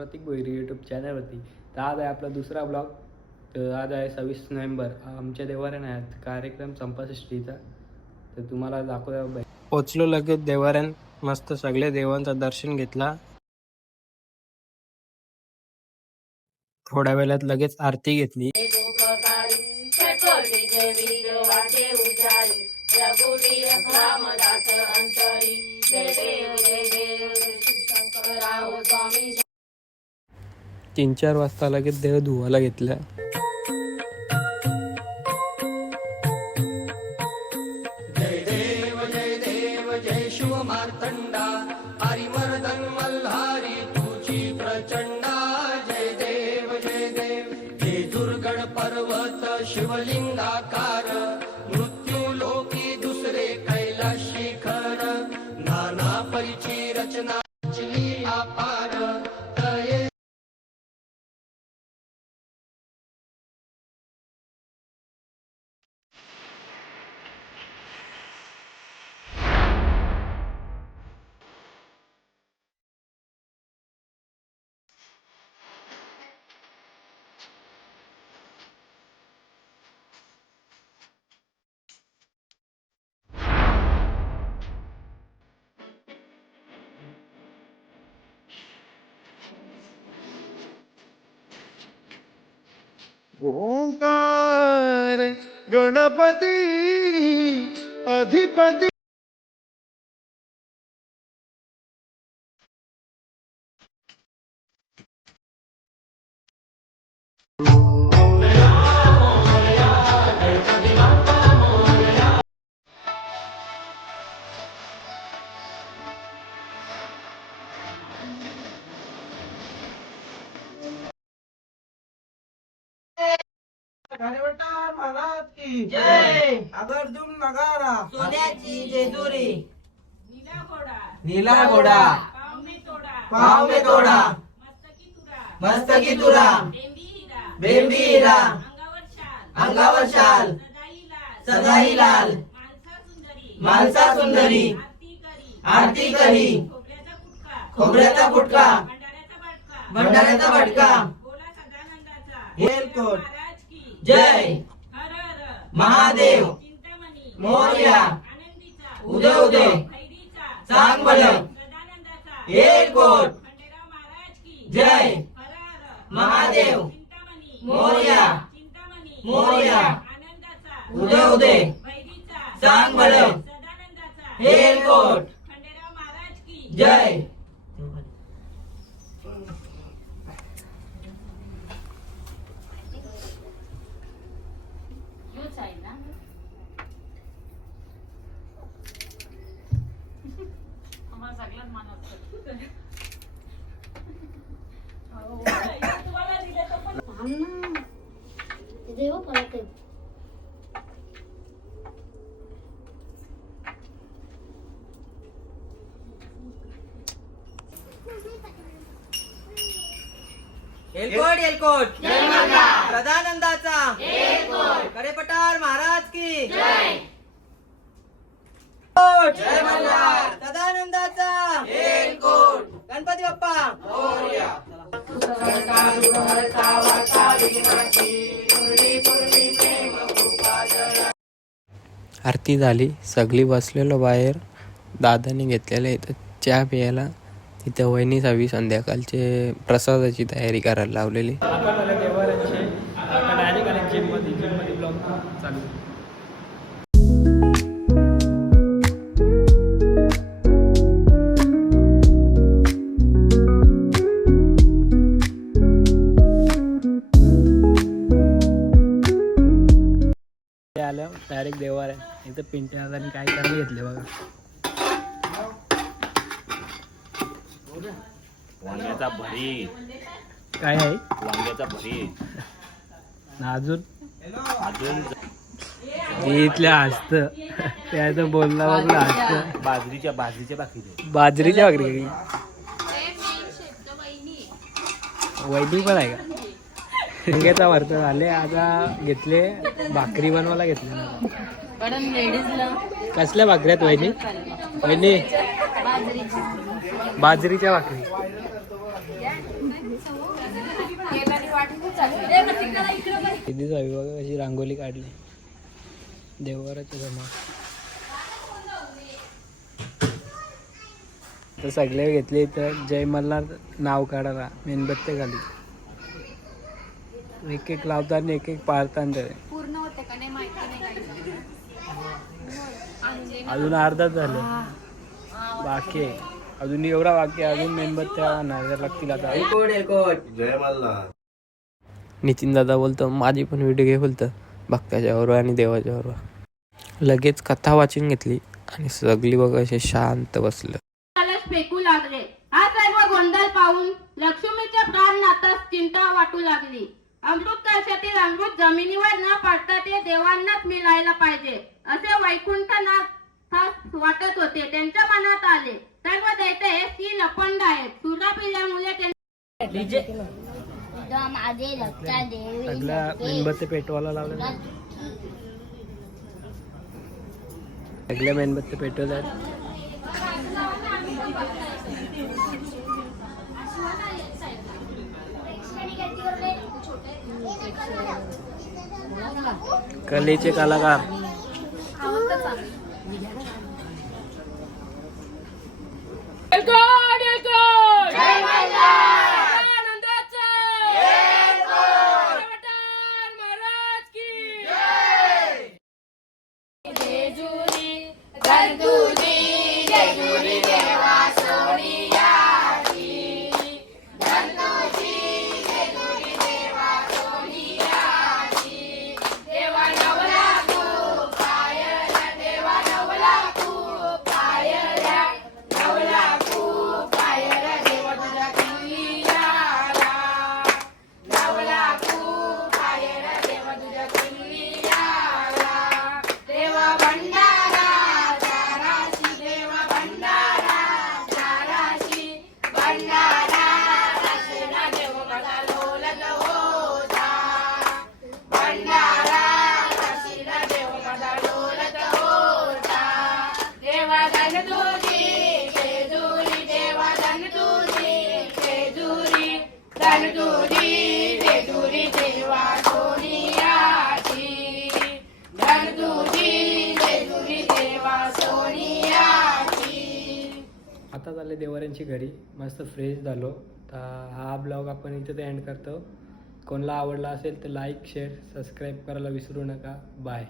प्रतीक Bhoir YouTube चॅनलवरती. तर आज आहे आपला दुसरा ब्लॉग. तर आज आहे 26 नोव्हेंबर. आमच्या देवाऱ्याने आहेत कार्यक्रम संपष्टीचा. तर तुम्हाला दाखवूया. पोचलो लगेच देवाऱ्यान. मस्त सगळे देवांचं दर्शन घेतला. थोड्या वेळात लगेच आरती घेतली. तीन चार वाजता लगेच देव धुवायला घेतला. जय देव जय शिव मार्तंडा हरिमर्दन मल्हारी तुझी प्रचंडा. जय देव हे दुर्गड पर्वत शिवलिंगाकार मृत्यू लोकी दुसरे कैलास शिखर. नाना परिची रचना अपार तये. ओंकार गणपती अधिपती. महाराज की जय. आवर्जून नगारा सोन्याची जेजुरी. नीला घोडा पाव में तोडा मस्तकी तुरा बेंबी हिरा अंगावर शाल सदाही लाल. मालसा सुंदरी आरती करी खोबऱ्याचा फुटका भंडाऱ्याचा भटका. हेलकोट जय महादेव मोरया उदय उदय सांग बल. हेलकोट जय महादेव मोरया मोरया उदय उदय सांग बल. हेलकोट जय. एलकोट एलकोट जय मल्हार. सदानंदाचा एलकोट. करेपटार महाराज की जय. जय मल्हार. सदानंदाचा एलकोट. गणपती बाप्पा मोरया. आरती झाली. सगळी बसलेलो बाहेर. दादाने घेतलेलं इथं चहा प्यायला. तिथे वहिनी हवी संध्याकाळचे प्रसादाची तयारी करायला लावलेली. आलं डायरेक्ट देवार आहे इथं. पिंट्या दादानी काय करायला घेतले बघा. वांग्याचा भरीत. काय आहे वांग्याचा भरीत. अजून अजून इथल्या हसत त्याचं बोलणं बघलं हसत. बाजरीच्या भाकरी. बाजरीच्या भाकरी वैदिक पण आहे का. वांग्याचा भरत झाले. आता घेतले भाकरी बनवायला घेतले ना. कसल्या भाकरी आहेत वहिनी. वहिनी बाजरीच्या भाकरी. दिदीचा बघा कशी रांगोली काढली देवघराच्या समोर. तर सगळे घेतले तर जय मल्हार नाव काढायला मेणबत्ती खाली एक एक लावताना एक एक पाळताना पूर्ण होते का नाही माहिती नाही काही. अजून अर्धाच झालं बाकी आहे. अजून एवढा बाकी आहे. अजून मेणबत्त्या नारळ लागतील आता. जय मल्हार. नितीन दादा बोलतो माझी पण व्हिडिओ घे बोलतं भक्ताच्या बरोबर आणि देवाच्या बरोबर. लगेच कथा वाचून घेतली आणि सगळी बघा असे शांत बसलं. फेकू लागले. हा सर्व गोंधळ पाहून लक्ष्मीच्या प्राण नातास चिंता वाटू लागली. अमृत कलशातील अमृत जमिनीवर न पडता ते देवांनाच मिळायला पाहिजे असे वैकुंठनाथ वाटत होते. त्यांच्या मनात आले सर्व दैत्य हे तीन अपंग आहेत. सुरा पिल्यामुळे सगळ्या मेणबत्ती पेटवायला लावल्या. सगळ्या मेणबत्ती पेटवल्या. कलेचे कलाकार आता चालले देवाऱ्यांची घरी. मस्त फ्रेश झालो. तर हा ब्लॉग आपण इथे ते एंड करतो. कोणाला आवडला असेल तर लाईक शेअर सबस्क्राईब करायला विसरू नका. बाय.